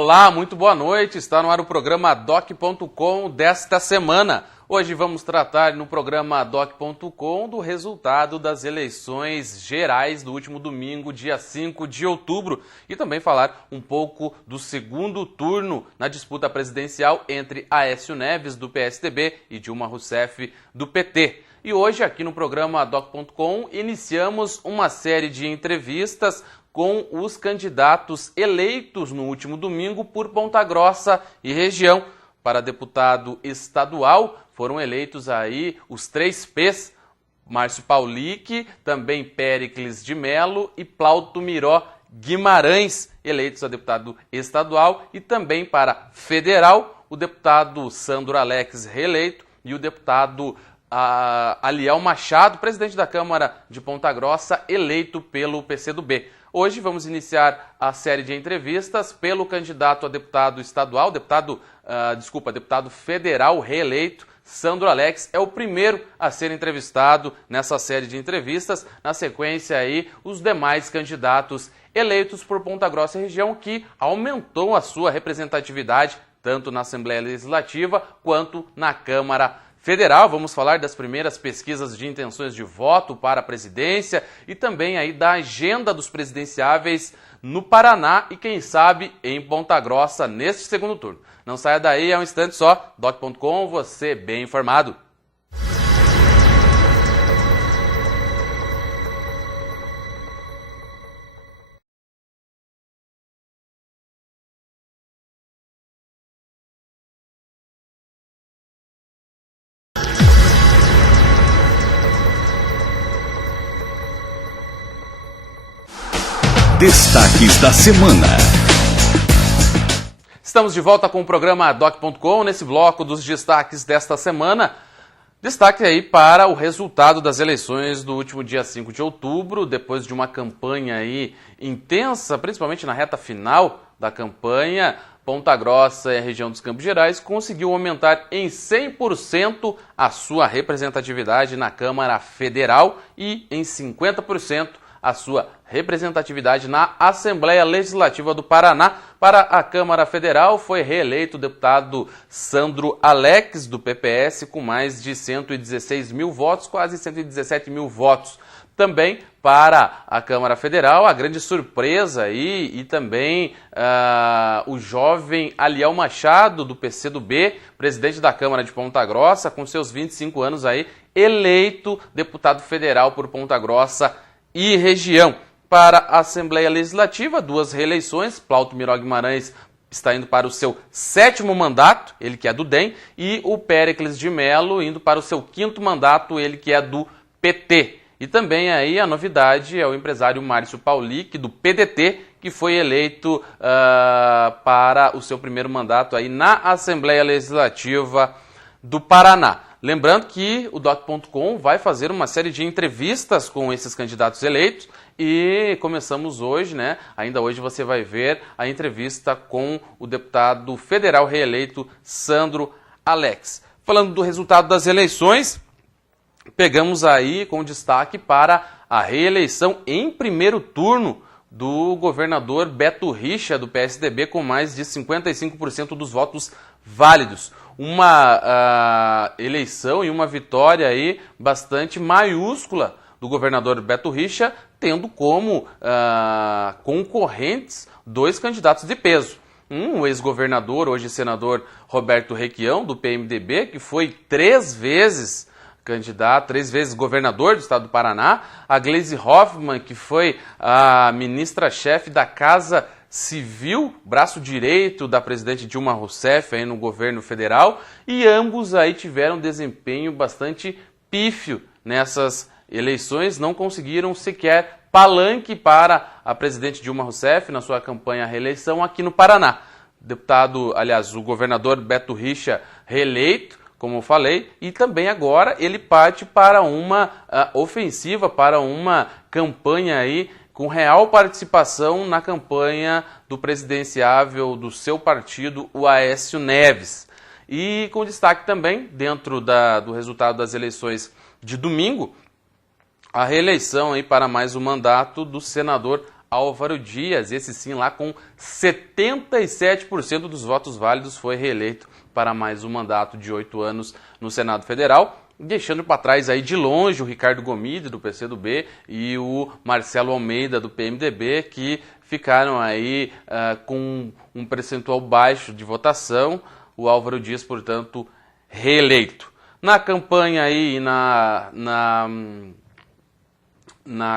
Olá, muito boa noite. Está no ar o programa Doc.com desta semana. Hoje vamos tratar no programa Doc.com do resultado das eleições gerais do último domingo, dia 5 de outubro, e também falar um pouco do segundo turno na disputa presidencial entre Aécio Neves, do PSDB, e Dilma Rousseff, do PT. E hoje, aqui no programa Doc.com, iniciamos uma série de entrevistas com os candidatos eleitos no último domingo por Ponta Grossa e região. Para deputado estadual, foram eleitos aí os 3 P's, Márcio Paulic, também Péricles de Melo e Plauto Miró Guimarães, eleitos a deputado estadual, e também para federal, o deputado Sandro Alex, reeleito, e o deputado Aliel Machado, presidente da Câmara de Ponta Grossa, eleito pelo PCdoB. Hoje vamos iniciar a série de entrevistas pelo candidato a deputado estadual, deputado federal reeleito, Sandro Alex. É o primeiro a ser entrevistado nessa série de entrevistas. Na sequência aí, os demais candidatos eleitos por Ponta Grossa e região, que aumentou a sua representatividade tanto na Assembleia Legislativa quanto na Câmara Federal. Vamos falar das primeiras pesquisas de intenções de voto para a presidência e também aí da agenda dos presidenciáveis no Paraná e, quem sabe, em Ponta Grossa neste segundo turno. Não saia daí, é um instante só. Doc.com, você bem informado. Destaques da semana. Estamos de volta com o programa Doc.com, nesse bloco dos destaques desta semana. Destaque aí para o resultado das eleições do último dia 5 de outubro, depois de uma campanha aí intensa, principalmente na reta final da campanha. Ponta Grossa e a região dos Campos Gerais conseguiu aumentar em 100% a sua representatividade na Câmara Federal e em 50% a sua representatividade na Assembleia Legislativa do Paraná. Para a Câmara Federal foi reeleito o deputado Sandro Alex, do PPS, com mais de 116 mil votos, quase 117 mil votos. Também para a Câmara Federal, a grande surpresa aí, e também o jovem Aliel Machado, do PCdoB, presidente da Câmara de Ponta Grossa, com seus 25 anos aí, eleito deputado federal por Ponta Grossa e região. Para a Assembleia Legislativa, 2 reeleições. Plauto Miró Guimarães está indo para o seu 7º mandato, ele que é do DEM, e o Péricles de Melo indo para o seu 5º mandato, ele que é do PT. E também aí a novidade é o empresário Márcio Paulic, do PDT, que foi eleito para o seu 1º mandato aí na Assembleia Legislativa do Paraná. Lembrando que o Doc.com vai fazer uma série de entrevistas com esses candidatos eleitos e começamos hoje, né? Ainda hoje você vai ver a entrevista com o deputado federal reeleito Sandro Alex. Falando do resultado das eleições, pegamos aí com destaque para a reeleição em primeiro turno do governador Beto Richa, do PSDB, com mais de 55% dos votos válidos. Uma eleição e uma vitória aí bastante maiúscula do governador Beto Richa, tendo como concorrentes 2 candidatos de peso. O ex-governador, hoje senador Roberto Requião, do PMDB, que foi 3 vezes candidato, 3 vezes governador do estado do Paraná, a Gleisi Hoffmann, que foi a ministra-chefe da Casa Civil, braço direito da presidente Dilma Rousseff aí no governo federal, e ambos aí tiveram desempenho bastante pífio nessas eleições, não conseguiram sequer palanque para a presidente Dilma Rousseff na sua campanha à reeleição aqui no Paraná. O governador Beto Richa reeleito, como eu falei, e também agora ele parte para uma ofensiva, para uma campanha aí com real participação na campanha do presidenciável do seu partido, o Aécio Neves. E com destaque também, dentro do resultado das eleições de domingo, a reeleição aí para mais um mandato do senador Álvaro Dias, esse sim lá com 77% dos votos válidos foi reeleito para mais um mandato de 8 anos no Senado Federal, deixando para trás aí de longe o Ricardo Gomide do PCdoB e o Marcelo Almeida do PMDB, que ficaram aí com um percentual baixo de votação. O Álvaro Dias, portanto, reeleito. Na campanha aí, na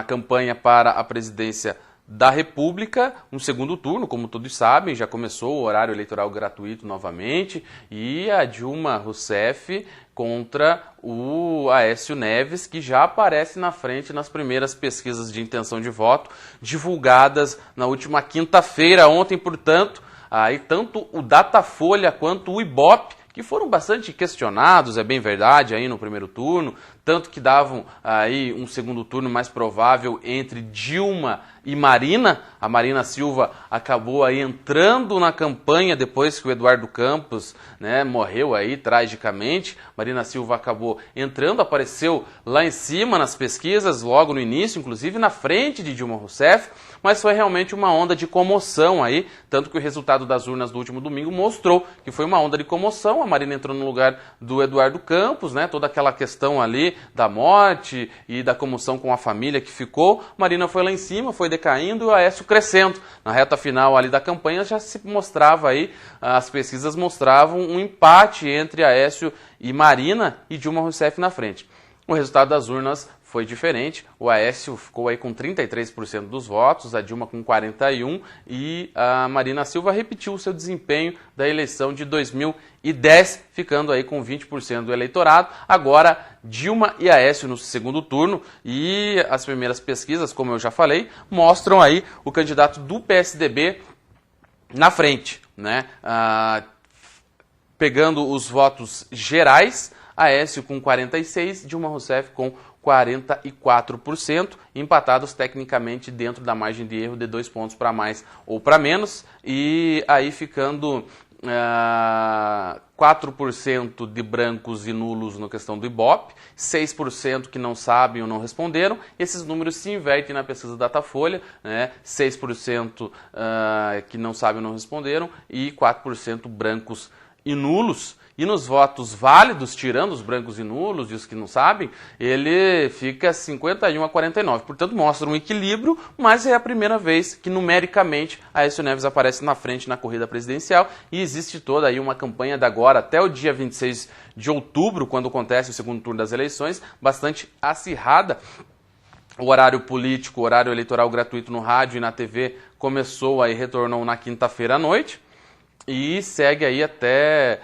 campanha para a presidência da República, um segundo turno, como todos sabem, já começou o horário eleitoral gratuito novamente, e a Dilma Rousseff contra o Aécio Neves, que já aparece na frente nas primeiras pesquisas de intenção de voto, divulgadas na última quinta-feira, ontem, portanto, aí tanto o Datafolha quanto o Ibope, que foram bastante questionados, é bem verdade, aí no primeiro turno, tanto que davam aí um segundo turno mais provável entre Dilma e Marina. A Marina Silva acabou aí entrando na campanha depois que o Eduardo Campos, né, morreu aí tragicamente. Marina Silva acabou entrando, apareceu lá em cima nas pesquisas, logo no início, inclusive na frente de Dilma Rousseff, mas foi realmente uma onda de comoção aí, tanto que o resultado das urnas do último domingo mostrou que foi uma onda de comoção. A Marina entrou no lugar do Eduardo Campos, né, toda aquela questão ali da morte e da comoção com a família que ficou. Marina foi lá em cima, foi decaindo e o Aécio crescendo. Na reta final ali da campanha já se mostrava aí, as pesquisas mostravam um empate entre Aécio e Marina e Dilma Rousseff na frente. O resultado das urnas foi diferente. O Aécio ficou aí com 33% dos votos, a Dilma com 41% e a Marina Silva repetiu o seu desempenho da eleição de 2010, ficando aí com 20% do eleitorado. Agora, Dilma e Aécio no segundo turno, e as primeiras pesquisas, como eu já falei, mostram aí o candidato do PSDB na frente, né? Pegando os votos gerais, Aécio com 46%, Dilma Rousseff com 44%, empatados tecnicamente dentro da margem de erro de 2 pontos para mais ou para menos, e aí ficando 4% de brancos e nulos na questão do Ibope, 6% que não sabem ou não responderam. Esses números se invertem na pesquisa Datafolha, né? 6% que não sabem ou não responderam e 4% brancos e nulos. E nos votos válidos, tirando os brancos e nulos e os que não sabem, ele fica 51-49. Portanto, mostra um equilíbrio, mas é a primeira vez que, numericamente, Aécio Neves aparece na frente na corrida presidencial, e existe toda aí uma campanha de agora até o dia 26 de outubro, quando acontece o segundo turno das eleições, bastante acirrada. O horário político, o horário eleitoral gratuito no rádio e na TV começou aí, retornou na quinta-feira à noite, e segue aí até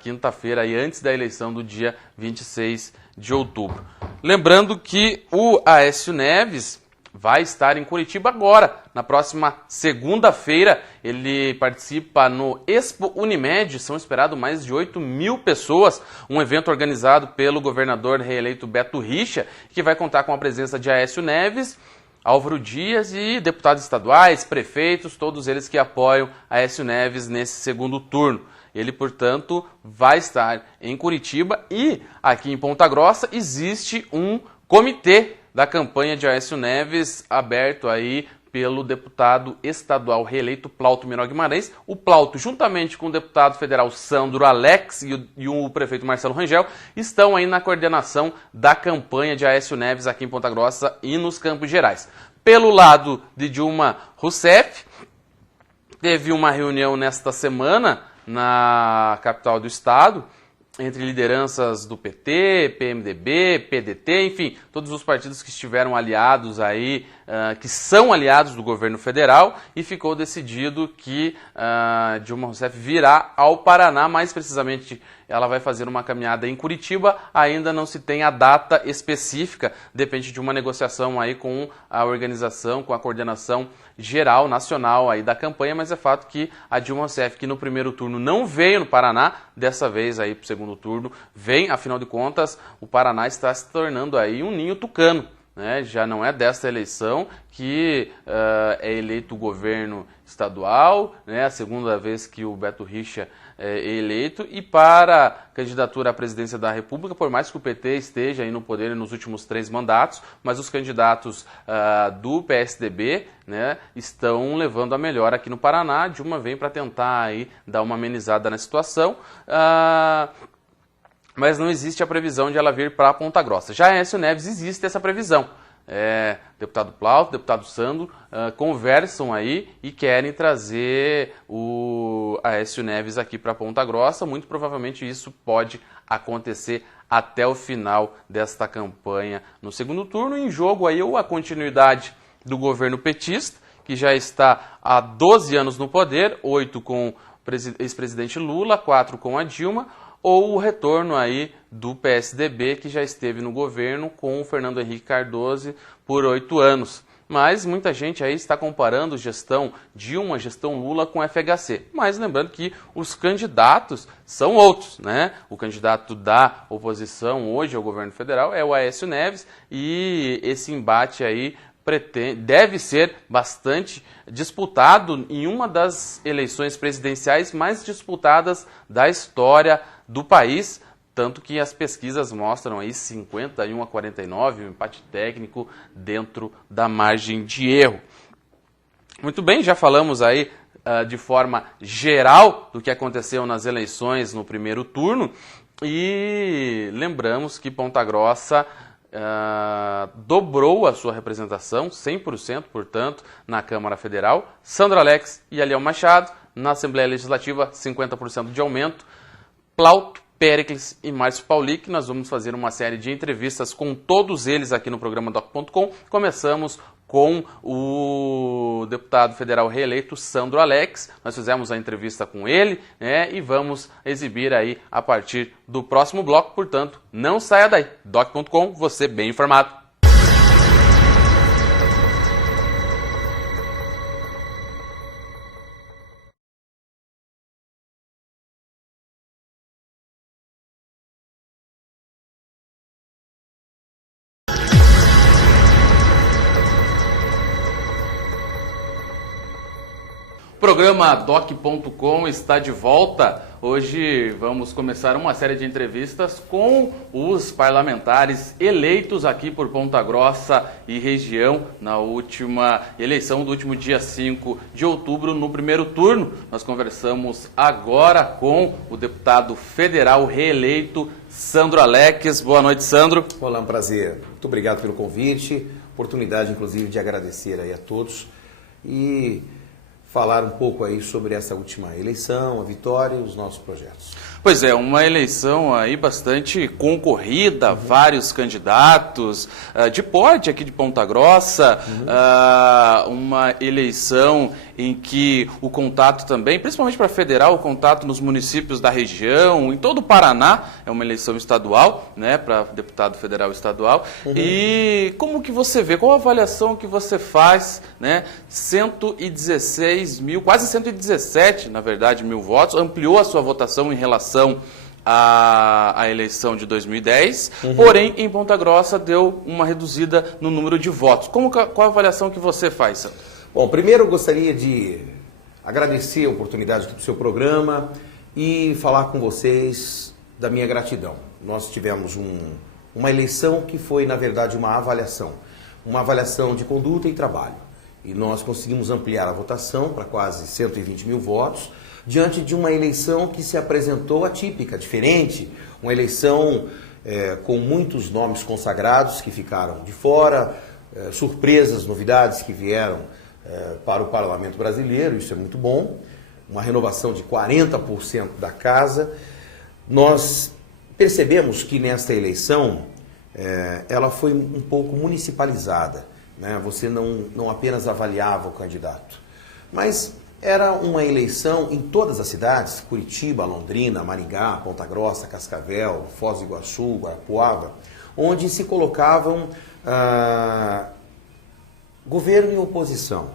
quinta-feira, aí antes da eleição do dia 26 de outubro. Lembrando que o Aécio Neves vai estar em Curitiba agora, na próxima segunda-feira. Ele participa no Expo Unimed, são esperados mais de 8.000 pessoas, um evento organizado pelo governador reeleito Beto Richa, que vai contar com a presença de Aécio Neves, Álvaro Dias e deputados estaduais, prefeitos, todos eles que apoiam Aécio Neves nesse segundo turno. Ele, portanto, vai estar em Curitiba, e aqui em Ponta Grossa existe um comitê da campanha de Aécio Neves aberto aí pelo deputado estadual reeleito Plauto Menor Guimarães. O Plauto, juntamente com o deputado federal Sandro Alex e o prefeito Marcelo Rangel, estão aí na coordenação da campanha de Aécio Neves aqui em Ponta Grossa e nos Campos Gerais. Pelo lado de Dilma Rousseff, teve uma reunião nesta semana na capital do estado, entre lideranças do PT, PMDB, PDT, enfim, todos os partidos que estiveram aliados aí, que são aliados do governo federal, e ficou decidido que Dilma Rousseff virá ao Paraná, mais precisamente ela vai fazer uma caminhada em Curitiba. Ainda não se tem a data específica, depende de uma negociação aí com a organização, com a coordenação geral, nacional aí da campanha, mas é fato que a Dilma Rousseff, que no primeiro turno não veio no Paraná, dessa vez aí para o segundo turno vem. Afinal de contas, o Paraná está se tornando aí um ninho tucano, né? Já não é desta eleição que é eleito o governo estadual, né? A segunda vez que o Beto Richa é eleito, e para a candidatura à presidência da República, por mais que o PT esteja aí no poder nos últimos 3 mandatos, mas os candidatos do PSDB, né, estão levando a melhor aqui no Paraná. Dilma vem para tentar aí dar uma amenizada na situação, mas não existe a previsão de ela vir para Ponta Grossa. Já Aécio Neves existe essa previsão. Deputado Plauto, deputado Sandro conversam aí e querem trazer o Aécio Neves aqui para Ponta Grossa. Muito provavelmente isso pode acontecer até o final desta campanha no segundo turno. Em jogo aí ou a continuidade do governo petista, que já está há 12 anos no poder, 8 com o ex-presidente Lula, 4 com a Dilma, ou o retorno aí do PSDB, que já esteve no governo com o Fernando Henrique Cardoso por 8 anos. Mas muita gente aí está comparando gestão Dilma, gestão Lula com FHC. Mas lembrando que os candidatos são outros, né? O candidato da oposição hoje ao governo federal é o Aécio Neves, e esse embate aí deve ser bastante disputado em uma das eleições presidenciais mais disputadas da história do país, tanto que as pesquisas mostram aí 51-49, um empate técnico dentro da margem de erro. Muito bem, já falamos aí de forma geral do que aconteceu nas eleições no primeiro turno, e lembramos que Ponta Grossa dobrou a sua representação, 100%, portanto, na Câmara Federal. Sandro Alex e Aliel Machado, na Assembleia Legislativa, 50% de aumento. Plauto, Péricles e Márcio Paulic. Nós vamos fazer uma série de entrevistas com todos eles aqui no programa Doc.com. Começamos com o deputado federal reeleito Sandro Alex. Nós fizemos a entrevista com ele, né, e vamos exibir aí a partir do próximo bloco. Portanto, não saia daí. Doc.com, você bem informado. O programa Doc.com está de volta. Hoje vamos começar uma série de entrevistas com os parlamentares eleitos aqui por Ponta Grossa e região na última eleição do último dia 5 de outubro, no primeiro turno. Nós conversamos agora com o deputado federal reeleito Sandro Alex. Boa noite, Sandro. Olá, um prazer. Muito obrigado pelo convite. Oportunidade, inclusive, de agradecer aí a todos e falar um pouco aí sobre essa última eleição, a vitória e os nossos projetos. Pois é, uma eleição aí bastante concorrida, vários candidatos de porte aqui de Ponta Grossa, uma eleição em que o contato também, principalmente para federal, o contato nos municípios da região, em todo o Paraná, é uma eleição estadual, né, para deputado federal estadual. E como que você vê, qual a avaliação que você faz, né, 116 mil, quase 117, na verdade, mil votos, ampliou a sua votação em relação à eleição de 2010, porém, em Ponta Grossa deu uma reduzida no número de votos. Qual a avaliação que você faz, Sandro? Bom, primeiro eu gostaria de agradecer a oportunidade aqui do seu programa e falar com vocês da minha gratidão. Nós tivemos uma eleição que foi, na verdade, uma avaliação de conduta e trabalho. E nós conseguimos ampliar a votação para quase 120 mil votos, diante de uma eleição que se apresentou atípica, diferente, uma eleição com muitos nomes consagrados que ficaram de fora, surpresas, novidades que vieram para o Parlamento Brasileiro, isso é muito bom, uma renovação de 40% da casa. Nós percebemos que nesta eleição ela foi um pouco municipalizada, né? Você não apenas avaliava o candidato, mas era uma eleição em todas as cidades, Curitiba, Londrina, Maringá, Ponta Grossa, Cascavel, Foz do Iguaçu, Guarapuava, onde se colocavam governo e oposição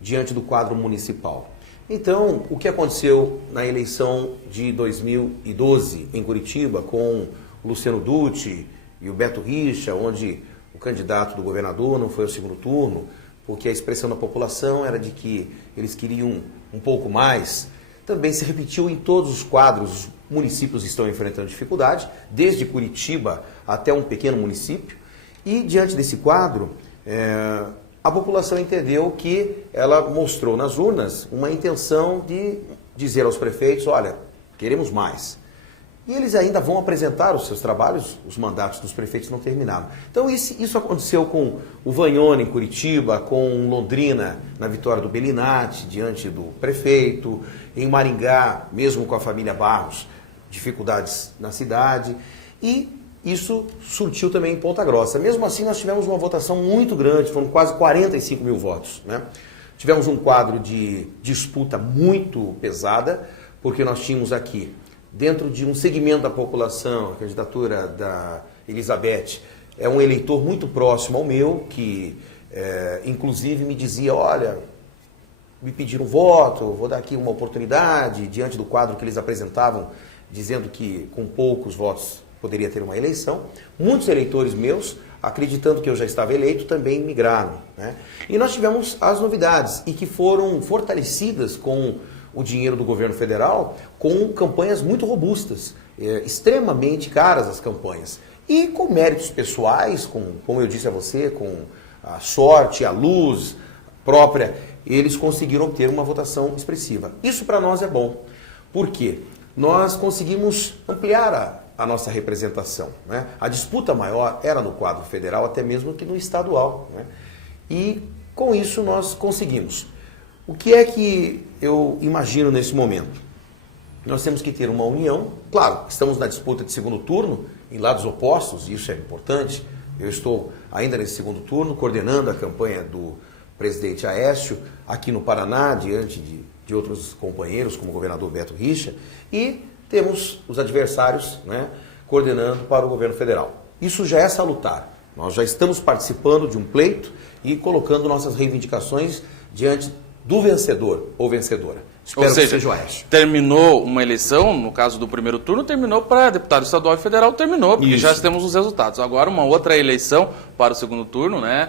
diante do quadro municipal. Então, o que aconteceu na eleição de 2012 em Curitiba com o Luciano Dutti e o Beto Richa, onde o candidato do governador não foi ao segundo turno, porque a expressão da população era de que eles queriam um pouco mais. Também se repetiu em todos os quadros, os municípios estão enfrentando dificuldade, desde Curitiba até um pequeno município, e diante desse quadro, a população entendeu que ela mostrou nas urnas uma intenção de dizer aos prefeitos, olha, queremos mais. E eles ainda vão apresentar os seus trabalhos, os mandatos dos prefeitos não terminaram. Então isso aconteceu com o Vagnoni em Curitiba, com Londrina na vitória do Bellinati diante do prefeito, em Maringá, mesmo com a família Barros, dificuldades na cidade. E isso surtiu também em Ponta Grossa. Mesmo assim, nós tivemos uma votação muito grande, foram quase 45 mil votos, né? Tivemos um quadro de disputa muito pesada, porque nós tínhamos aqui, dentro de um segmento da população, a candidatura da Elizabeth é um eleitor muito próximo ao meu, que inclusive me dizia, olha, me pediram voto, vou dar aqui uma oportunidade, diante do quadro que eles apresentavam, dizendo que com poucos votos poderia ter uma eleição. Muitos eleitores meus, acreditando que eu já estava eleito, também migraram, né? E nós tivemos as novidades, e que foram fortalecidas com o dinheiro do governo federal, com campanhas muito robustas, extremamente caras as campanhas. E com méritos pessoais, como eu disse a você, com a sorte, a luz própria, eles conseguiram obter uma votação expressiva. Isso para nós é bom, porque nós conseguimos ampliar a nossa representação, né? A disputa maior era no quadro federal, até mesmo que no estadual, né? E com isso nós conseguimos. O que é que eu imagino nesse momento? Nós temos que ter uma união. Claro, estamos na disputa de segundo turno, em lados opostos, e isso é importante. Eu estou ainda nesse segundo turno, coordenando a campanha do presidente Aécio, aqui no Paraná, diante de outros companheiros, como o governador Beto Richa, e temos os adversários, né, coordenando para o governo federal. Isso já é salutar. Nós já estamos participando de um pleito e colocando nossas reivindicações diante do vencedor ou vencedora. Espero Ou seja, que seja o Aécio. Terminou uma eleição, no caso do primeiro turno, terminou para deputado estadual e federal, terminou, porque Isso. já temos os resultados. Agora uma outra eleição para o segundo turno, né,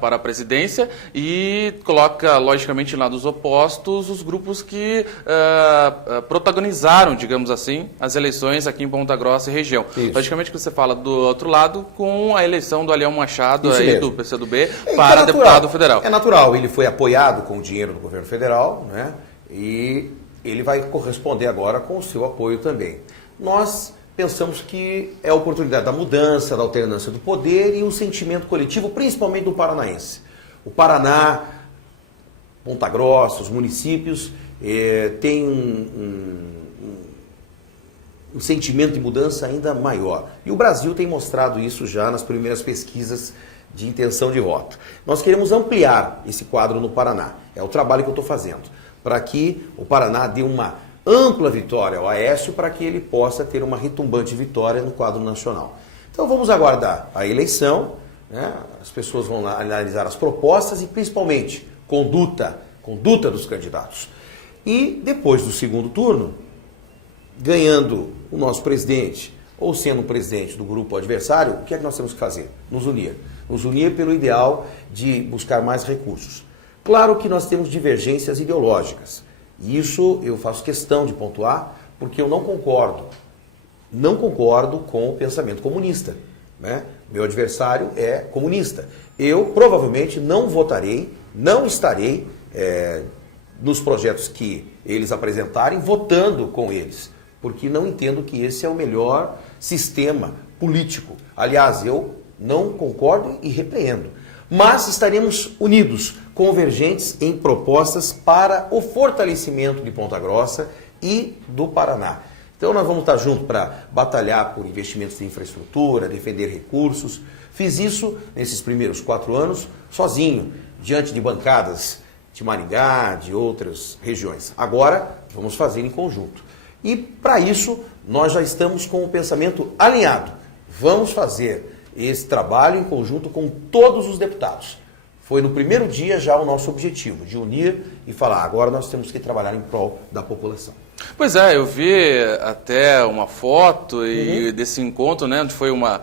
para a presidência, e coloca, logicamente, em lados opostos os grupos que protagonizaram, digamos assim, as eleições aqui em Ponta Grossa e região. Isso. Logicamente que você fala do outro lado com a eleição do Alião Machado, Isso aí, mesmo. do PCdoB, É para natural. deputado federal. É natural, ele foi apoiado com o dinheiro do governo federal, né? E ele vai corresponder agora com o seu apoio também. Nós pensamos que é a oportunidade da mudança, da alternância do poder e o sentimento coletivo, principalmente do paranaense. O Paraná, Ponta Grossa, os municípios têm um sentimento de mudança ainda maior. E o Brasil tem mostrado isso já nas primeiras pesquisas de intenção de voto. Nós queremos ampliar esse quadro no Paraná. É o trabalho que eu estou fazendo, para que o Paraná dê uma ampla vitória ao Aécio, para que ele possa ter uma retumbante vitória no quadro nacional. Então vamos aguardar a eleição, né? As pessoas vão analisar as propostas e principalmente conduta dos candidatos. E depois do segundo turno, ganhando o nosso presidente ou sendo um presidente do grupo adversário, o que é que nós temos que fazer? Nos unir. Nos unir pelo ideal de buscar mais recursos. Claro que nós temos divergências ideológicas. E isso eu faço questão de pontuar, porque eu não concordo com o pensamento comunista, né? Meu adversário é comunista. Eu provavelmente não votarei, não estarei nos projetos que eles apresentarem, votando com eles, porque não entendo que esse é o melhor sistema político. Aliás, eu não concordo e repreendo. Mas estaremos unidos, convergentes em propostas para o fortalecimento de Ponta Grossa e do Paraná. Então nós vamos estar juntos para batalhar por investimentos de infraestrutura, defender recursos. Fiz isso nesses primeiros 4 anos sozinho, diante de bancadas de Maringá, de outras regiões. Agora vamos fazer em conjunto. E para isso nós já estamos com o pensamento alinhado. Vamos fazer esse trabalho em conjunto com todos os deputados. Foi no primeiro dia já o nosso objetivo, de unir e falar, agora nós temos que trabalhar em prol da população. Pois é, eu vi até uma foto desse encontro, né, onde foi uma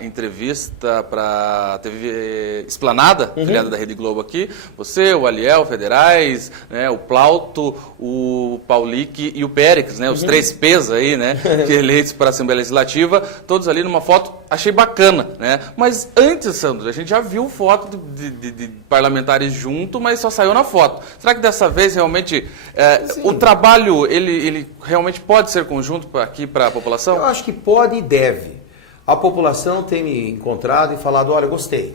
entrevista para a TV Esplanada, filiada da Rede Globo aqui. Você, o Aliel, Federais, né, o Plauto, o Paulic e o Périx, né, os 3 P's aí, né, que eleitos para a Assembleia Legislativa, todos ali numa foto, achei bacana, né? Mas antes, Sandro, a gente já viu foto de parlamentares junto, mas só saiu na foto. Será que dessa vez realmente o trabalho, ele realmente pode ser conjunto aqui para a população? Eu acho que pode e deve. A população tem me encontrado e falado, olha, gostei,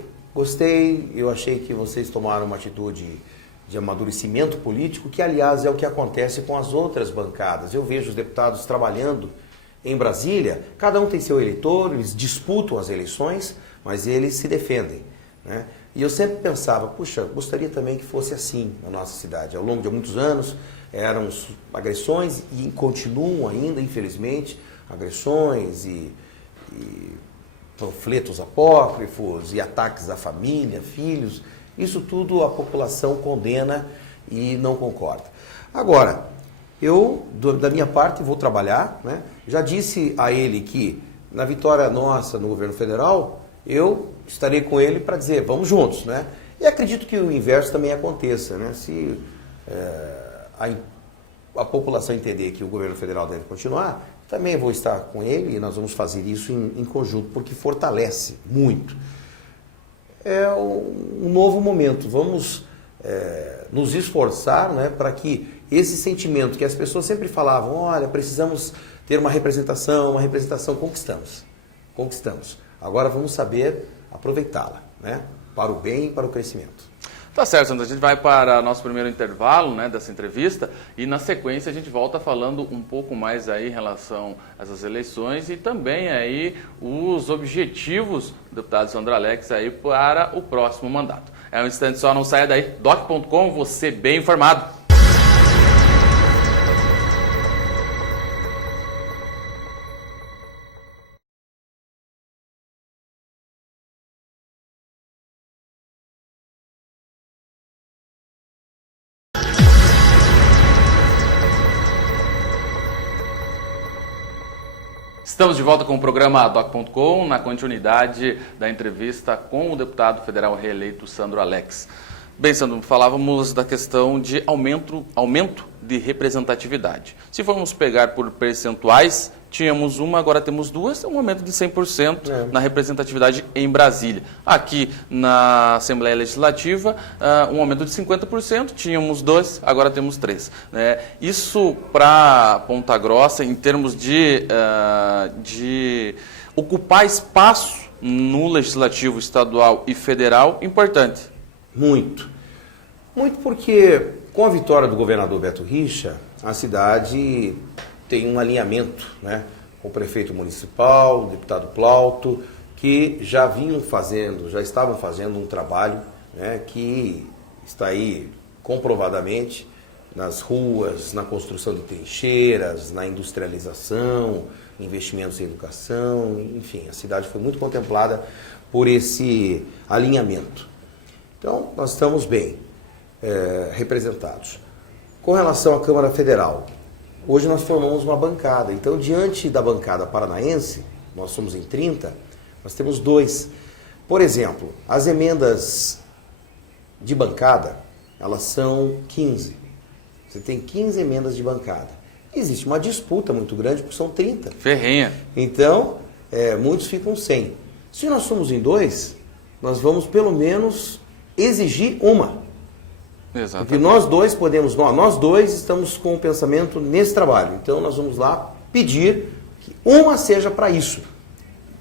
eu achei que vocês tomaram uma atitude de amadurecimento político, que aliás é o que acontece com as outras bancadas. Eu vejo os deputados trabalhando em Brasília, cada um tem seu eleitor, eles disputam as eleições, mas eles se defendem, né? E eu sempre pensava, puxa, gostaria também que fosse assim na nossa cidade. Ao longo de muitos anos eram agressões e continuam ainda, infelizmente, agressões e panfletos apócrifos e ataques à família, filhos, isso tudo a população condena e não concorda. Agora, eu, da minha parte, vou trabalhar, né? Já disse a ele que na vitória nossa no governo federal, eu estarei com ele para dizer, vamos juntos, né? E acredito que o inverso também aconteça, né? Se a população entender que o governo federal deve continuar, também vou estar com ele e nós vamos fazer isso em conjunto, porque fortalece muito. É um novo momento, vamos nos esforçar, né, para que esse sentimento que as pessoas sempre falavam, olha, precisamos ter uma representação, conquistamos. Agora vamos saber aproveitá-la, né, para o bem e para o crescimento. Tá certo, Sandro. A gente vai para nosso primeiro intervalo, né, dessa entrevista e na sequência a gente volta falando um pouco mais aí em relação a essas eleições e também aí os objetivos do deputado Sandro Alex aí para o próximo mandato. É um instante só, não saia daí. Doc.com, você bem informado. Estamos de volta com o programa Doc.com, na continuidade da entrevista com o deputado federal reeleito Sandro Alex. Bem, Sandro, falávamos da questão de aumento de representatividade. Se formos pegar por percentuais, tínhamos uma, agora temos duas, um aumento de 100% na representatividade em Brasília. Aqui na Assembleia Legislativa, um aumento de 50%, tínhamos 2, agora temos 3. Né? Isso para Ponta Grossa, em termos de ocupar espaço no Legislativo estadual e federal, importante. Muito porque com a vitória do governador Beto Richa, a cidade tem um alinhamento, né, com o prefeito municipal, o deputado Plauto, que já estavam fazendo um trabalho, né, que está aí comprovadamente nas ruas, na construção de trincheiras, na industrialização, investimentos em educação, enfim, a cidade foi muito contemplada por esse alinhamento. Então, nós estamos bem representados. Com relação à Câmara Federal, hoje nós formamos uma bancada. Então, diante da bancada paranaense, nós somos em 30, nós temos 2. Por exemplo, as emendas de bancada, elas são 15. Você tem 15 emendas de bancada. Existe uma disputa muito grande, porque são 30. Ferrenha. Então, muitos ficam sem. Se nós somos em 2, nós vamos pelo menos exigir uma. Exatamente. Porque nós dois estamos com o pensamento nesse trabalho. Então nós vamos lá pedir que uma seja para isso.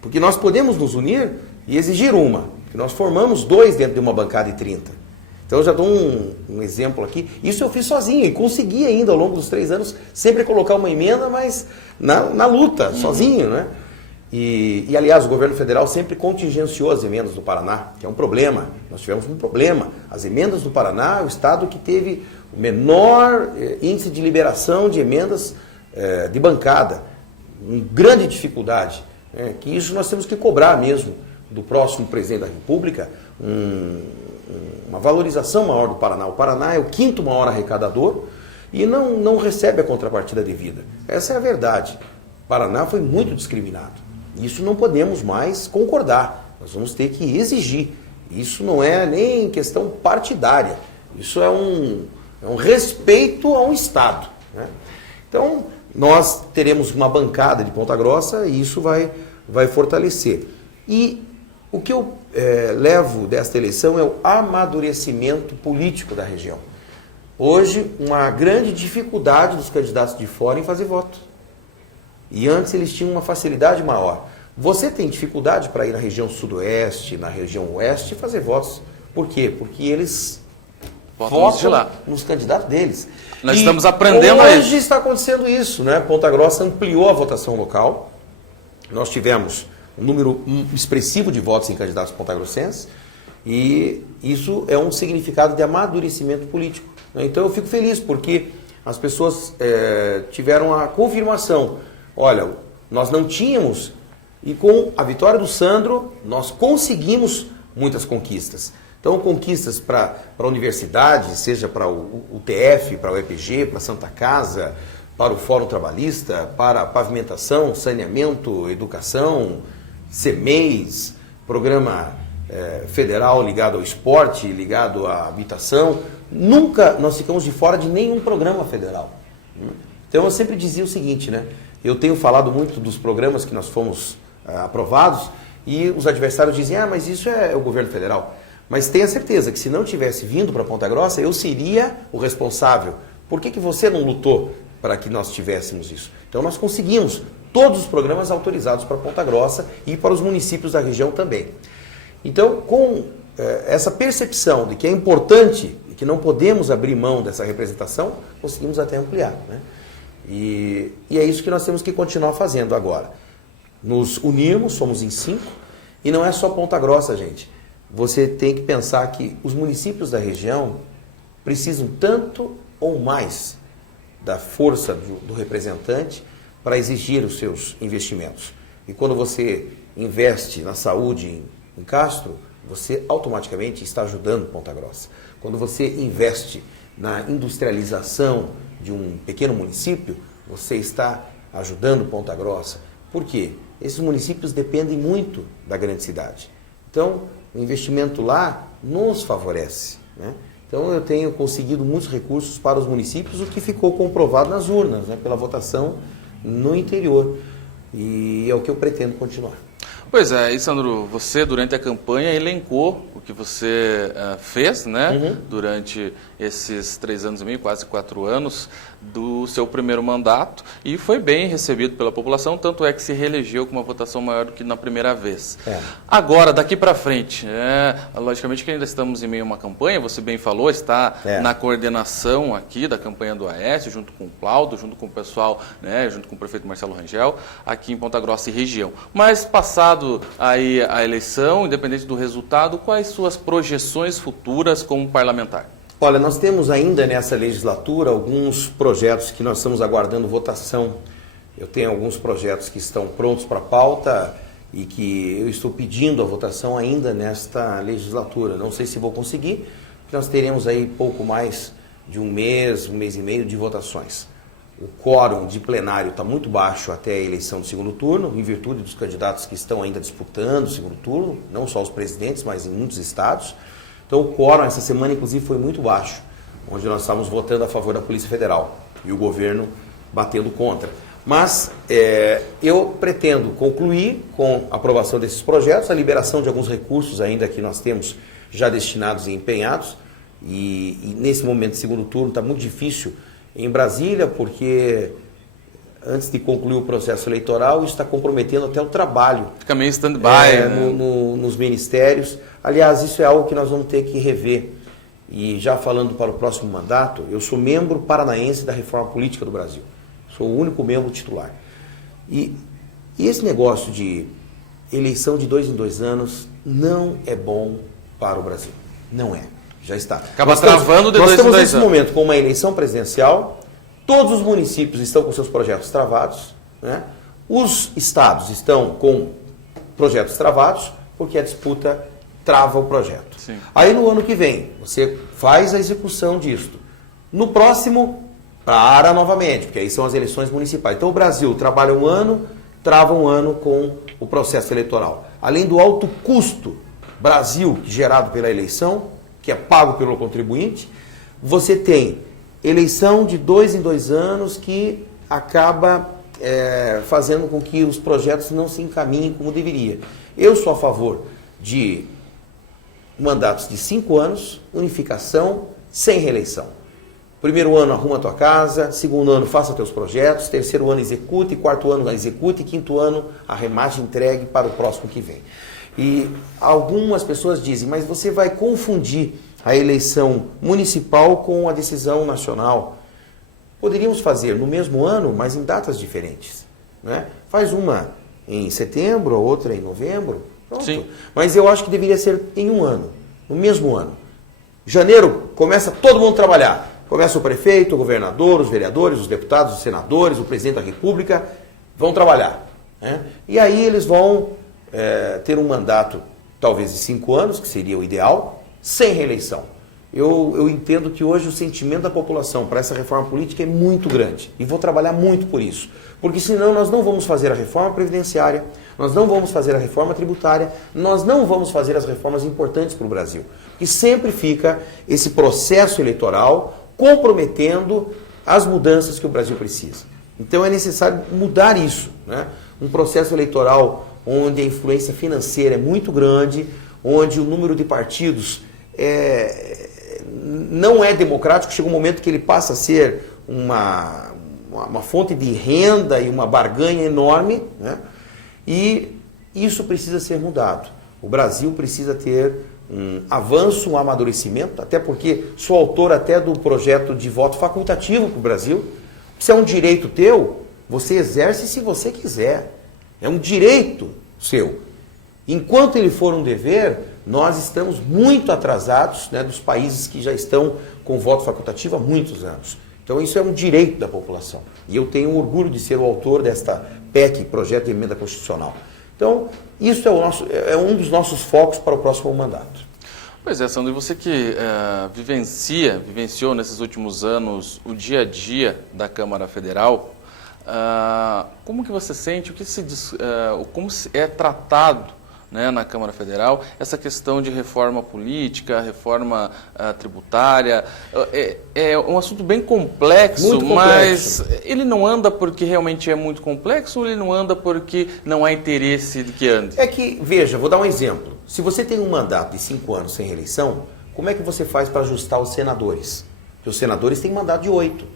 Porque nós podemos nos unir e exigir uma. Porque nós formamos 2 dentro de uma bancada de 30. Então eu já dou um exemplo aqui. Isso eu fiz sozinho e consegui ainda ao longo dos 3 anos sempre colocar uma emenda, mas na luta, sozinho, né? E, aliás, o governo federal sempre contingenciou as emendas do Paraná, que é um problema. Nós tivemos um problema. As emendas do Paraná é o estado que teve o menor índice de liberação de emendas de bancada. Uma grande dificuldade. Que isso nós temos que cobrar mesmo do próximo presidente da República, uma valorização maior do Paraná. O Paraná é o 5º maior arrecadador e não recebe a contrapartida devida. Essa é a verdade. O Paraná foi muito discriminado. Isso não podemos mais concordar. Nós vamos ter que exigir. Isso não é nem questão partidária. Isso é um respeito a um Estado, né? Então, nós teremos uma bancada de Ponta Grossa e isso vai fortalecer. E o que eu levo desta eleição é o amadurecimento político da região. Hoje, uma grande dificuldade dos candidatos de fora em fazer voto. E antes eles tinham uma facilidade maior. Você tem dificuldade para ir na região sudoeste, na região oeste e fazer votos. Por quê? Porque eles votam de lá, nos candidatos deles. Nós estamos aprendendo a isso. Hoje está acontecendo isso, né? Ponta Grossa ampliou a votação local. Nós tivemos um número expressivo de votos em candidatos pontagrossenses e isso é um significado de amadurecimento político, né? Então eu fico feliz porque as pessoas tiveram a confirmação. Olha, nós não tínhamos e com a vitória do Sandro nós conseguimos muitas conquistas. Então, conquistas para a universidade, seja para o UTF, para o EPG, para a Santa Casa, para o Fórum Trabalhista, para a pavimentação, saneamento, educação, CEMEIS, programa federal ligado ao esporte, ligado à habitação. Nunca nós ficamos de fora de nenhum programa federal. Então, eu sempre dizia o seguinte, né? Eu tenho falado muito dos programas que nós fomos aprovados e os adversários dizem, mas isso é o governo federal. Mas tenha certeza que se não tivesse vindo para Ponta Grossa, eu seria o responsável. Por que você não lutou para que nós tivéssemos isso? Então nós conseguimos todos os programas autorizados para Ponta Grossa e para os municípios da região também. Então, com essa percepção de que é importante e que não podemos abrir mão dessa representação, conseguimos até ampliar, né? E é isso que nós temos que continuar fazendo agora. Nos unirmos, somos em 5, e não é só Ponta Grossa, gente. Você tem que pensar que os municípios da região precisam tanto ou mais da força do representante para exigir os seus investimentos. E quando você investe na saúde em Castro, você automaticamente está ajudando Ponta Grossa. Quando você investe na industrialização de um pequeno município, você está ajudando Ponta Grossa. Por quê? Esses municípios dependem muito da grande cidade. Então, o investimento lá nos favorece, né? Então eu tenho conseguido muitos recursos para os municípios, o que ficou comprovado nas urnas, né, pela votação no interior. E é o que eu pretendo continuar. Pois é, e Sandro, você durante a campanha elencou o que você fez, né, durante esses 3 anos e meio, quase 4 anos do seu primeiro mandato, e foi bem recebido pela população, tanto é que se reelegeu com uma votação maior do que na primeira vez. Agora, daqui para frente, logicamente que ainda estamos em meio a uma campanha, você bem falou, está na coordenação aqui da campanha do Aécio, junto com o Plaudo, junto com o pessoal, né, junto com o prefeito Marcelo Rangel, aqui em Ponta Grossa e região. Mas passado aí a eleição, independente do resultado, quais suas projeções futuras como parlamentar? Olha, nós temos ainda nessa legislatura alguns projetos que nós estamos aguardando votação. Eu tenho alguns projetos que estão prontos para pauta e que eu estou pedindo a votação ainda nesta legislatura. Não sei se vou conseguir, porque nós teremos aí pouco mais de um mês e meio de votações. O quórum de plenário está muito baixo até a eleição do segundo turno, em virtude dos candidatos que estão ainda disputando o segundo turno, não só os presidentes, mas em muitos estados. Então o quórum essa semana, inclusive, foi muito baixo, onde nós estávamos votando a favor da Polícia Federal e o governo batendo contra. Mas eu pretendo concluir com a aprovação desses projetos, a liberação de alguns recursos ainda que nós temos já destinados e empenhados, e nesse momento de segundo turno está muito difícil em Brasília, porque antes de concluir o processo eleitoral, isso está comprometendo até o trabalho. Fica meio stand-by, nos ministérios. Aliás, isso é algo que nós vamos ter que rever. E já falando para o próximo mandato, eu sou membro paranaense da Reforma Política do Brasil. Sou o único membro titular. E esse negócio de eleição de 2 em 2 anos não é bom para o Brasil. Não é. Já está. Acaba travando de 2 em 2 anos. Nós estamos nesse momento com uma eleição presidencial, todos os municípios estão com seus projetos travados, né? Os estados estão com projetos travados, porque a disputa trava o projeto. Sim. Aí no ano que vem, você faz a execução disto. No próximo, Para novamente, porque aí são as eleições municipais. Então o Brasil trabalha um ano, trava um ano com o processo eleitoral. Além do alto custo Brasil gerado pela eleição, que é pago pelo contribuinte, você tem eleição de 2 em 2 anos que acaba fazendo com que os projetos não se encaminhem como deveria. Eu sou a favor de mandatos de 5 anos, unificação, sem reeleição. Primeiro ano arruma a tua casa, segundo ano faça teus projetos, terceiro ano execute, quarto ano execute, quinto ano arremate e entregue para o próximo que vem. E algumas pessoas dizem, mas você vai confundir a eleição municipal com a decisão nacional. Poderíamos fazer no mesmo ano, mas em datas diferentes, né? Faz uma em setembro, a outra em novembro, pronto. Sim. Mas eu acho que deveria ser em um ano, no mesmo ano. Janeiro começa todo mundo a trabalhar. Começa o prefeito, o governador, os vereadores, os deputados, os senadores, o presidente da república, vão trabalhar, né? E aí eles vão ter um mandato, talvez de 5 anos, que seria o ideal, sem reeleição. Eu entendo que hoje o sentimento da população para essa reforma política é muito grande. E vou trabalhar muito por isso. Porque senão nós não vamos fazer a reforma previdenciária, nós não vamos fazer a reforma tributária, nós não vamos fazer as reformas importantes para o Brasil. E sempre fica esse processo eleitoral comprometendo as mudanças que o Brasil precisa. Então é necessário mudar isso, né? Um processo eleitoral onde a influência financeira é muito grande, onde o número de partidos não é democrático, chega um momento que ele passa a ser uma fonte de renda e uma barganha enorme, né? E isso precisa ser mudado. O Brasil precisa ter um avanço, um amadurecimento, até porque sou autor até do projeto de voto facultativo para o Brasil. Se é um direito teu, você exerce se você quiser. É um direito seu. Enquanto ele for um dever, nós estamos muito atrasados, né, dos países que já estão com voto facultativo há muitos anos. Então isso é um direito da população. E eu tenho orgulho de ser o autor desta PEC, Projeto de Emenda Constitucional. Então, isso é um dos nossos focos para o próximo mandato. Pois é, Sandro, e você que vivenciou nesses últimos anos o dia a dia da Câmara Federal, como que você sente, como é tratado, né, na Câmara Federal essa questão de reforma política, reforma tributária? É um assunto bem complexo, mas ele não anda porque realmente é muito complexo ou ele não anda porque não há interesse de que ande? É que, veja, vou dar um exemplo. Se você tem um mandato de 5 anos sem reeleição, como é que você faz para ajustar os senadores? Porque os senadores têm mandato de 8.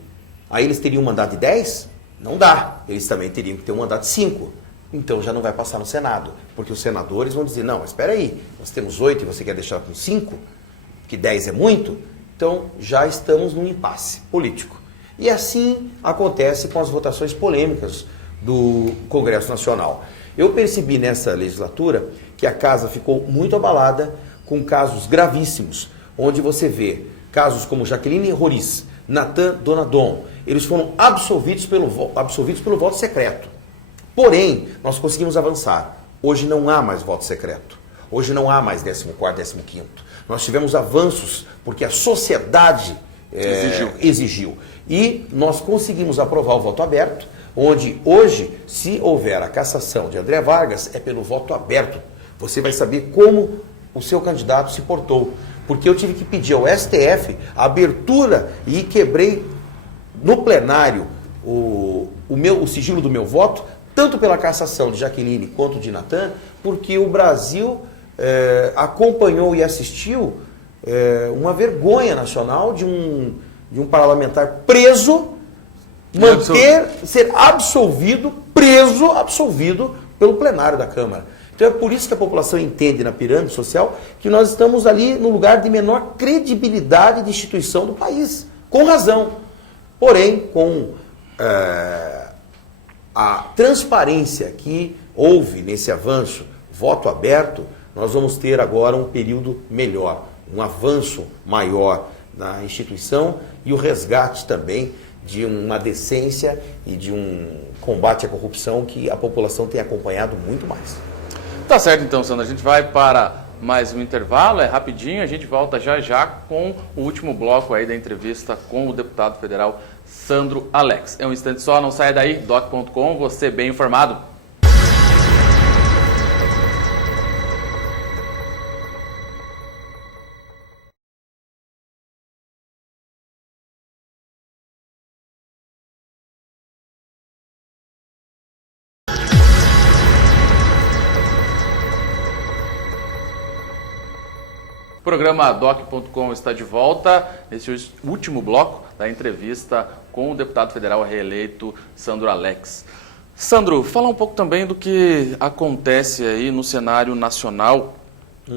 Aí eles teriam um mandato de 10? Não dá. Eles também teriam que ter um mandato de 5. Então já não vai passar no Senado, porque os senadores vão dizer, não, mas espera aí, nós temos 8 e você quer deixar com 5, que 10 é muito, então já estamos num impasse político. E assim acontece com as votações polêmicas do Congresso Nacional. Eu percebi nessa legislatura que a casa ficou muito abalada com casos gravíssimos, onde você vê casos como Jaqueline Roriz, Natan Donadon, eles foram absolvidos pelo voto secreto. Porém, nós conseguimos avançar. Hoje não há mais voto secreto. Hoje não há mais 14º, 15º. Nós tivemos avanços porque a sociedade exigiu. E nós conseguimos aprovar o voto aberto, onde hoje, se houver a cassação de André Vargas, é pelo voto aberto. Você vai saber como o seu candidato se portou. Porque eu tive que pedir ao STF a abertura e quebrei no plenário o sigilo do meu voto, tanto pela cassação de Jaqueline quanto de Natan, porque o Brasil acompanhou e assistiu uma vergonha nacional de um parlamentar preso, ser absolvido pelo plenário da Câmara. Então é por isso que a população entende na pirâmide social que nós estamos ali no lugar de menor credibilidade de instituição do país, com razão. Porém, com a transparência que houve nesse avanço, voto aberto, nós vamos ter agora um período melhor, um avanço maior na instituição e o resgate também de uma decência e de um combate à corrupção que a população tem acompanhado muito mais. Tá certo então, Sandra, a gente vai para mais um intervalo, é rapidinho, a gente volta já já com o último bloco aí da entrevista com o deputado federal Sandro Alex. É um instante só, não saia daí, doc.com, você bem informado. O programa doc.com está de volta, esse último bloco da entrevista com o deputado federal reeleito Sandro Alex. Sandro, fala um pouco também do que acontece aí no cenário nacional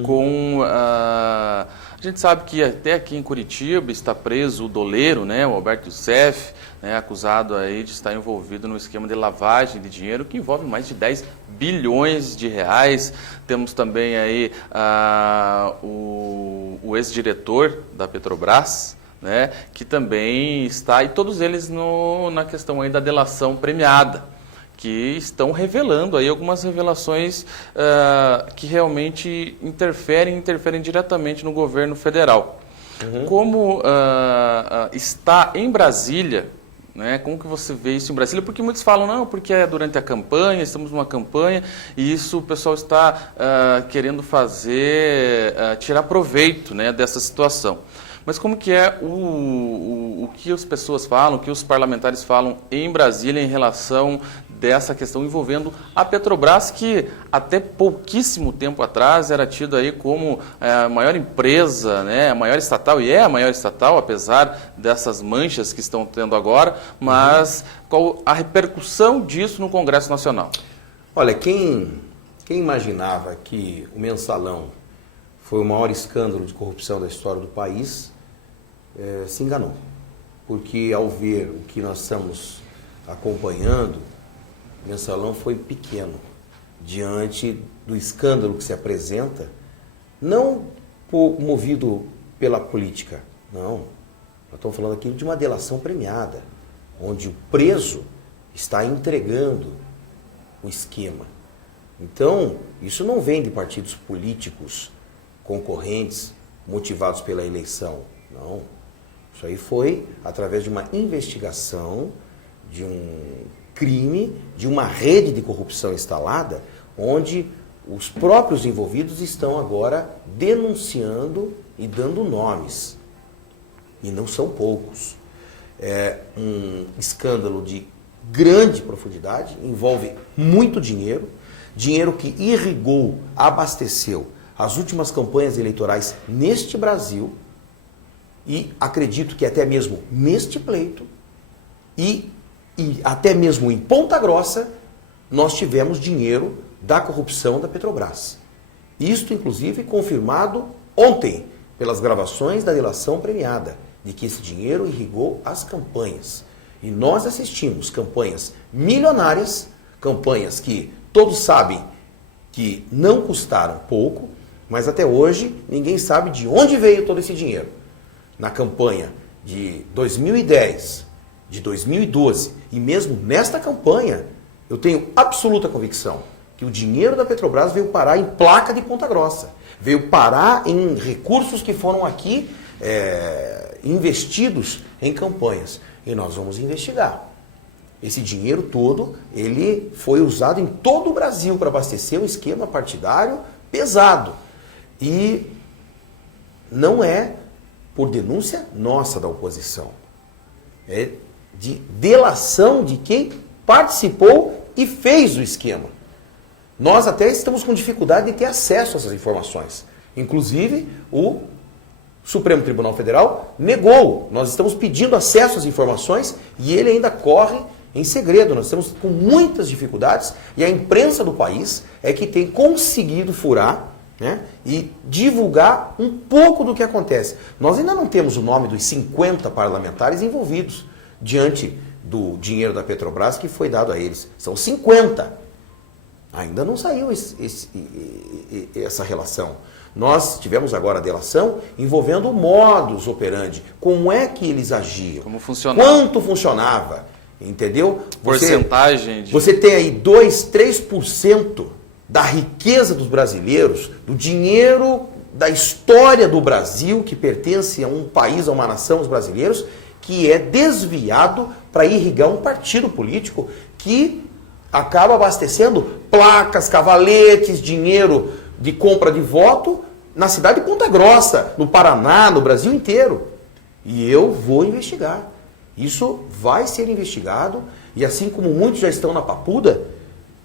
com... A gente sabe que até aqui em Curitiba está preso o doleiro, né, o Alberto Youssef, né, acusado aí de estar envolvido no esquema de lavagem de dinheiro que envolve mais de 10 bilhões de reais. Temos também aí o ex-diretor da Petrobras, né, que também está, e todos eles na questão aí da delação premiada, que estão revelando aí algumas revelações que realmente interferem diretamente no governo federal. Como está em Brasília, né, como que você vê isso em Brasília? Porque muitos falam, não, porque é durante a campanha, estamos numa campanha, e isso o pessoal está querendo fazer, tirar proveito, né, dessa situação. Mas como que é o que as pessoas falam, o que os parlamentares falam em Brasília em relação dessa questão envolvendo a Petrobras, que até pouquíssimo tempo atrás era tido aí como a maior empresa, né, a maior estatal, e é a maior estatal, apesar dessas manchas que estão tendo agora, mas qual a repercussão disso no Congresso Nacional? Olha, quem imaginava que o Mensalão foi o maior escândalo de corrupção da história do país, se enganou. Porque ao ver o que nós estamos acompanhando, o Mensalão foi pequeno diante do escândalo que se apresenta, não movido pela política, não. Nós estamos falando aqui de uma delação premiada, onde o preso está entregando o esquema. Então, isso não vem de partidos políticos concorrentes motivados pela eleição, não. Isso aí foi através de uma investigação, de um crime, de uma rede de corrupção instalada, onde os próprios envolvidos estão agora denunciando e dando nomes. E não são poucos. É um escândalo de grande profundidade, envolve muito dinheiro, dinheiro que irrigou, abasteceu as últimas campanhas eleitorais neste Brasil e acredito que até mesmo neste pleito e até mesmo em Ponta Grossa nós tivemos dinheiro da corrupção da Petrobras. Isto, inclusive, confirmado ontem pelas gravações da delação premiada, de que esse dinheiro irrigou as campanhas. E nós assistimos campanhas milionárias, campanhas que todos sabem que não custaram pouco, mas até hoje ninguém sabe de onde veio todo esse dinheiro. Na campanha de 2010, de 2012 e mesmo nesta campanha, eu tenho absoluta convicção que o dinheiro da Petrobras veio parar em placa de Ponta Grossa, veio parar em recursos que foram aqui investidos em campanhas. E nós vamos investigar. Esse dinheiro todo, ele foi usado em todo o Brasil para abastecer um esquema partidário pesado. E não é por denúncia nossa da oposição. É de delação de quem participou e fez o esquema. Nós até estamos com dificuldade de ter acesso a essas informações. Inclusive, o Supremo Tribunal Federal negou. Nós estamos pedindo acesso às informações e ele ainda corre em segredo. Nós estamos com muitas dificuldades e a imprensa do país é que tem conseguido furar, né, e divulgar um pouco do que acontece. Nós ainda não temos o nome dos 50 parlamentares envolvidos diante do dinheiro da Petrobras que foi dado a eles. São 50. Ainda não saiu essa relação. Nós tivemos agora a delação envolvendo o modus operandi. Como é que eles agiam? Como funcionava? Quanto funcionava? Entendeu? Porcentagem de... Você tem aí 2, 3% da riqueza dos brasileiros, do dinheiro da história do Brasil, que pertence a um país, a uma nação, os brasileiros, que é desviado para irrigar um partido político que acaba abastecendo placas, cavaletes, dinheiro de compra de voto na cidade de Ponta Grossa, no Paraná, no Brasil inteiro. E eu vou investigar. Isso vai ser investigado e assim como muitos já estão na papuda,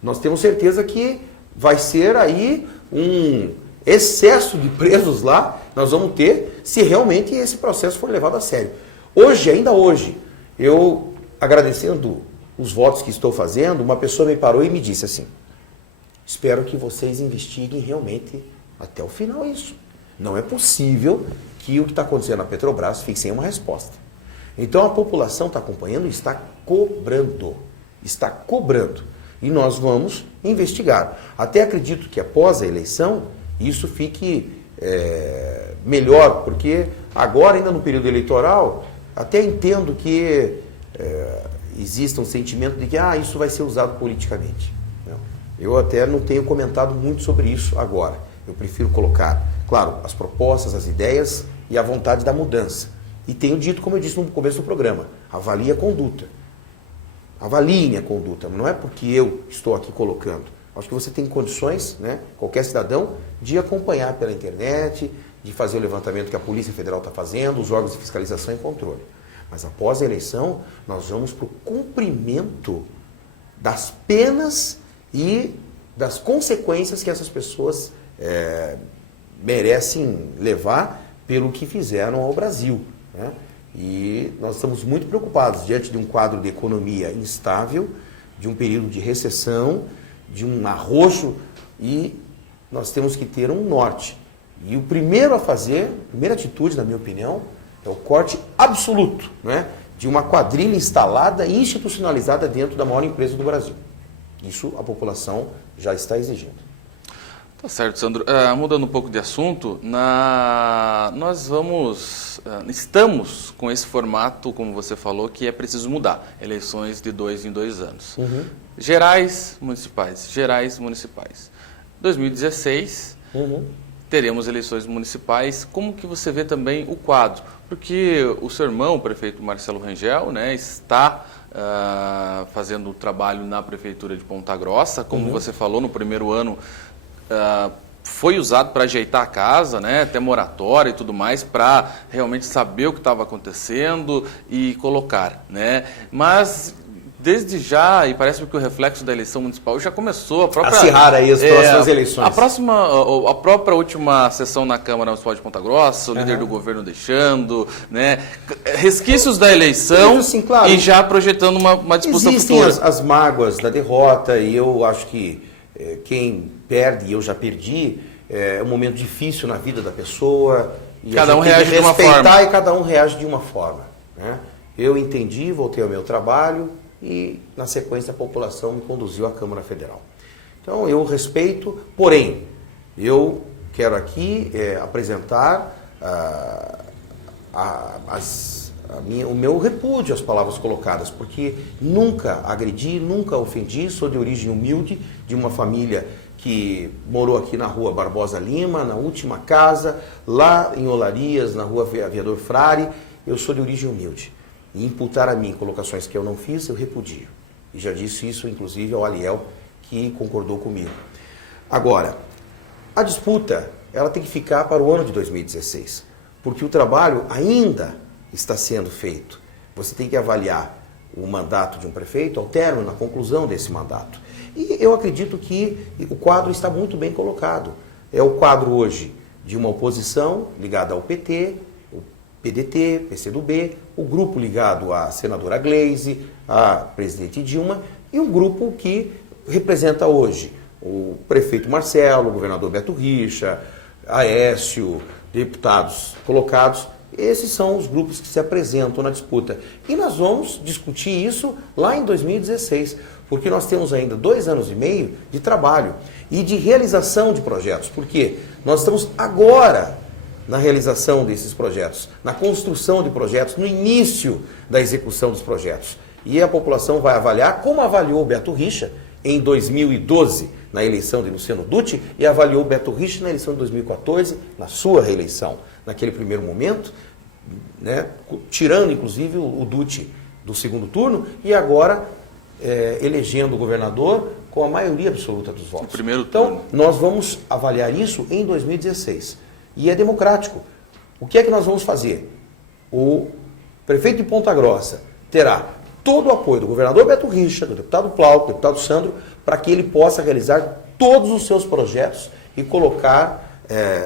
nós temos certeza que vai ser aí um excesso de presos lá, nós vamos ter se realmente esse processo for levado a sério. Hoje, ainda hoje, eu agradecendo os votos que estou fazendo, uma pessoa me parou e me disse assim: espero que vocês investiguem realmente até o final isso. Não é possível que o que está acontecendo na Petrobras fique sem uma resposta. Então a população está acompanhando e está cobrando. Está cobrando. E nós vamos investigar. Até acredito que após a eleição isso fique melhor, porque agora ainda no período eleitoral, até entendo que exista um sentimento de que isso vai ser usado politicamente. Eu até não tenho comentado muito sobre isso agora. Eu prefiro colocar, claro, as propostas, as ideias e a vontade da mudança. E tenho dito, como eu disse no começo do programa, avalie a conduta. Avaliem a conduta. Não é porque eu estou aqui colocando. Acho que você tem condições, né, qualquer cidadão, de acompanhar pela internet, de fazer o levantamento que a Polícia Federal está fazendo, os órgãos de fiscalização e controle. Mas após a eleição, nós vamos para o cumprimento das penas e das consequências que essas pessoas merecem levar pelo que fizeram ao Brasil, né? E nós estamos muito preocupados diante de um quadro de economia instável, de um período de recessão, de um arroxo, e nós temos que ter um norte. E o primeiro a fazer, a primeira atitude, na minha opinião, é o corte absoluto, né, de uma quadrilha instalada e institucionalizada dentro da maior empresa do Brasil. Isso a população já está exigindo. Tá certo, Sandro. Mudando um pouco de assunto, nós estamos com esse formato, como você falou, que é preciso mudar. Eleições de 2 em 2 anos. Gerais, municipais. 2016, teremos eleições municipais. Como que você vê também o quadro? Porque o seu irmão, o prefeito Marcelo Rangel, né, está fazendo o trabalho na Prefeitura de Ponta Grossa. Como você falou, no primeiro ano foi usado para ajeitar a casa, né, até moratória e tudo mais, para realmente saber o que estava acontecendo e colocar, né? Mas desde já, e parece que o reflexo da eleição municipal já começou, a própria acirrar aí as próximas eleições. A própria última sessão na Câmara Municipal de Ponta Grossa, o líder do governo deixando, né, resquícios da eleição, assim, claro, e já projetando uma disputa existem futura. as mágoas da derrota, e eu acho que quem perde, e eu já perdi, é um momento difícil na vida da pessoa. E cada um reage de uma forma. E cada um reage de uma forma, né? Eu entendi, voltei ao meu trabalho e, na sequência, a população me conduziu à Câmara Federal. Então, eu respeito, porém, eu quero aqui apresentar o meu repúdio às palavras colocadas, porque nunca agredi, nunca ofendi, sou de origem humilde, de uma família que morou aqui na rua Barbosa Lima, na última casa, lá em Olarias, na rua Aviador Frade. Eu sou de origem humilde. E imputar a mim colocações que eu não fiz, eu repudio. E já disse isso, inclusive, ao Aliel, que concordou comigo. Agora, a disputa, ela tem que ficar para o ano de 2016, porque o trabalho ainda está sendo feito. Você tem que avaliar o mandato de um prefeito ao término, na conclusão desse mandato. E eu acredito que o quadro está muito bem colocado. É o quadro hoje de uma oposição ligada ao PT, o PDT, PCdoB, o grupo ligado à senadora Gleisi, à presidente Dilma, e um grupo que representa hoje o prefeito Marcelo, o governador Beto Richa, Aécio, deputados colocados. Esses são os grupos que se apresentam na disputa. E nós vamos discutir isso lá em 2016, porque nós temos ainda 2 anos e meio de trabalho e de realização de projetos. Porque nós estamos agora na realização desses projetos, na construção de projetos, no início da execução dos projetos. E a população vai avaliar como avaliou o Beto Richa em 2012, na eleição de Luciano Dutti, e avaliou o Beto Richa na eleição de 2014, na sua reeleição. Naquele primeiro momento, né, tirando inclusive o Dutti do segundo turno e agora elegendo o governador com a maioria absoluta dos votos. Então, nós vamos avaliar isso em 2016. E é democrático. O que é que nós vamos fazer? O prefeito de Ponta Grossa terá todo o apoio do governador Beto Richa, do deputado Plauto, do deputado Sandro, para que ele possa realizar todos os seus projetos e colocar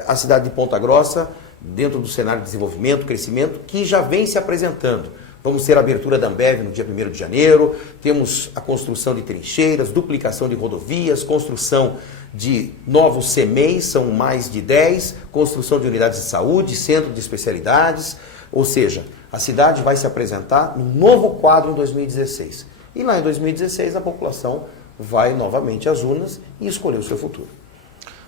a cidade de Ponta Grossa dentro do cenário de desenvolvimento, crescimento, que já vem se apresentando. Vamos ter a abertura da Ambev no dia 1º de janeiro, temos a construção de trincheiras, duplicação de rodovias, construção de novos CMEs, são mais de 10, construção de unidades de saúde, centro de especialidades, ou seja, a cidade vai se apresentar num novo quadro em 2016. E lá em 2016 a população vai novamente às urnas e escolher o seu futuro.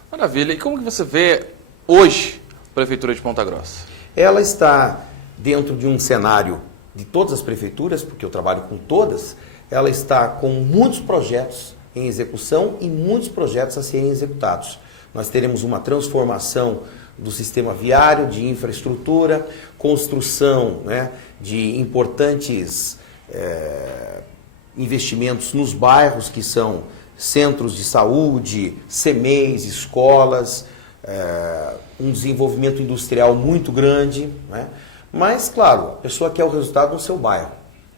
Maravilha. E como que você vê hoje a Prefeitura de Ponta Grossa? Ela está dentro de um cenário de todas as prefeituras, porque eu trabalho com todas, ela está com muitos projetos em execução e muitos projetos a serem executados. Nós teremos uma transformação do sistema viário, de infraestrutura, construção, né, de importantes investimentos nos bairros, que são centros de saúde, CMEs, escolas, um desenvolvimento industrial muito grande, né? Mas, claro, a pessoa quer o resultado no seu bairro.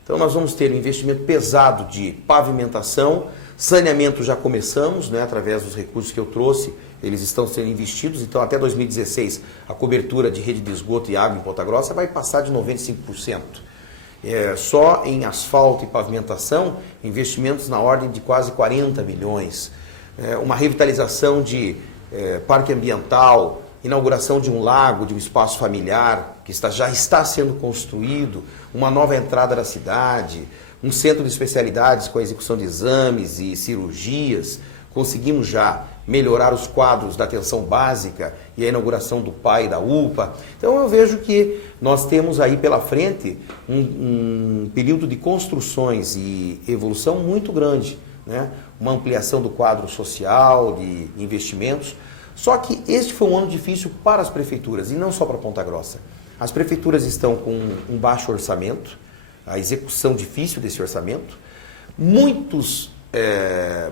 Então nós vamos ter um investimento pesado de pavimentação, saneamento já começamos, né, através dos recursos que eu trouxe, eles estão sendo investidos, então até 2016 a cobertura de rede de esgoto e água em Ponta Grossa vai passar de 95%. Só em asfalto e pavimentação, investimentos na ordem de quase 40 milhões. Uma revitalização de parque ambiental, inauguração de um lago, de um espaço familiar, que já está sendo construído, uma nova entrada da cidade, um centro de especialidades com a execução de exames e cirurgias. Conseguimos já melhorar os quadros da atenção básica e a inauguração do PAI e da UPA. Então eu vejo que nós temos aí pela frente um período de construções e evolução muito grande, né? Uma ampliação do quadro social, de investimentos. Só que este foi um ano difícil para as prefeituras e não só para Ponta Grossa. As prefeituras estão com um baixo orçamento, a execução difícil desse orçamento. Muitos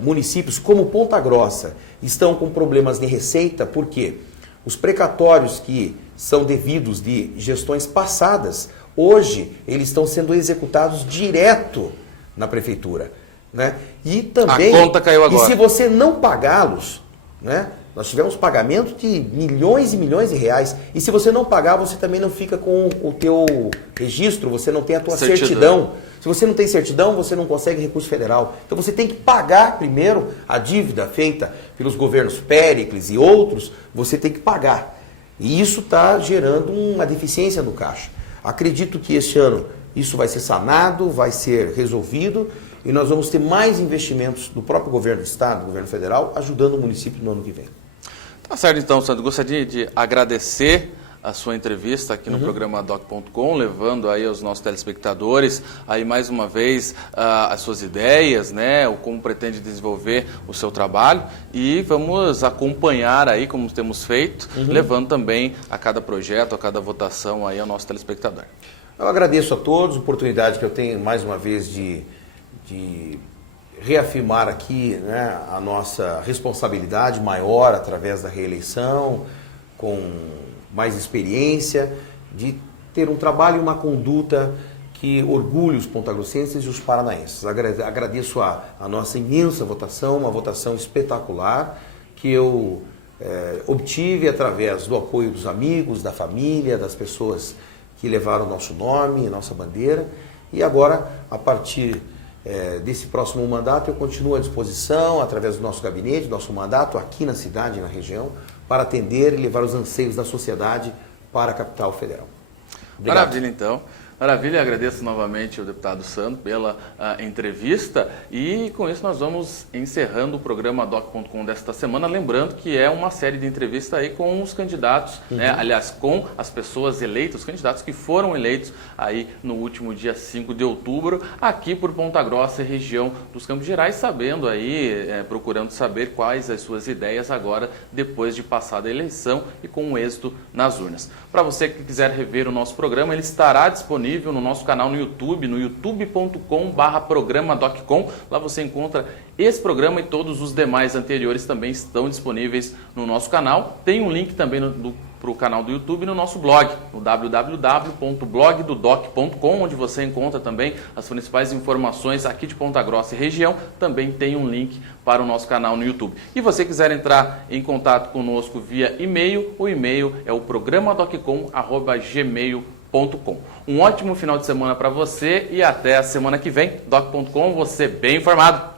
municípios, como Ponta Grossa, estão com problemas de receita, porque os precatórios que são devidos de gestões passadas, hoje eles estão sendo executados direto na prefeitura, né? E também, a conta caiu agora. E se você não pagá-los, né? Nós tivemos pagamento de milhões e milhões de reais. E se você não pagar, você também não fica com o teu registro, você não tem a tua certidão. Se você não tem certidão, você não consegue recurso federal. Então você tem que pagar primeiro a dívida feita pelos governos Péricles e outros, você tem que pagar. E isso está gerando uma deficiência no caixa. Acredito que este ano isso vai ser sanado, vai ser resolvido e nós vamos ter mais investimentos do próprio governo do estado, do governo federal, ajudando o município no ano que vem. Tá certo então, Sandro. Gostaria de agradecer a sua entrevista aqui no programa Doc.com, levando aí aos nossos telespectadores aí mais uma vez as suas ideias, né, o como pretende desenvolver o seu trabalho, e vamos acompanhar aí como temos feito, levando também a cada projeto, a cada votação aí ao nosso telespectador. Eu agradeço a todos, a oportunidade que eu tenho mais uma vez de reafirmar aqui, né, a nossa responsabilidade maior através da reeleição, com mais experiência, de ter um trabalho e uma conduta que orgulhe os pontagrossenses e os paranaenses. Agradeço a nossa imensa votação, uma votação espetacular, que eu obtive através do apoio dos amigos, da família, das pessoas que levaram o nosso nome, nossa bandeira, e agora, a partir desse próximo mandato, eu continuo à disposição, através do nosso gabinete, do nosso mandato, aqui na cidade e na região, para atender e levar os anseios da sociedade para a capital federal. Obrigado. Maravilha, então. Maravilha, agradeço novamente ao deputado Sandro pela entrevista e com isso nós vamos encerrando o programa Doc.com desta semana, lembrando que é uma série de entrevistas aí com os candidatos, né? Aliás, com as pessoas eleitas, os candidatos que foram eleitos aí no último dia 5 de outubro, aqui por Ponta Grossa e região dos Campos Gerais, sabendo aí, procurando saber quais as suas ideias agora, depois de passada a eleição e com o êxito nas urnas. Para você que quiser rever o nosso programa, ele estará disponível no nosso canal no YouTube, no youtube.com/programa.com. Lá você encontra esse programa e todos os demais anteriores também estão disponíveis no nosso canal. Tem um link também para o canal do YouTube no nosso blog, no www.blogdodoc.com, onde você encontra também as principais informações aqui de Ponta Grossa e região. Também tem um link para o nosso canal no YouTube. E você quiser entrar em contato conosco via e-mail, o e-mail é o programadoccom@gmail.com. Um ótimo final de semana para você e até a semana que vem. Doc.com, você bem informado.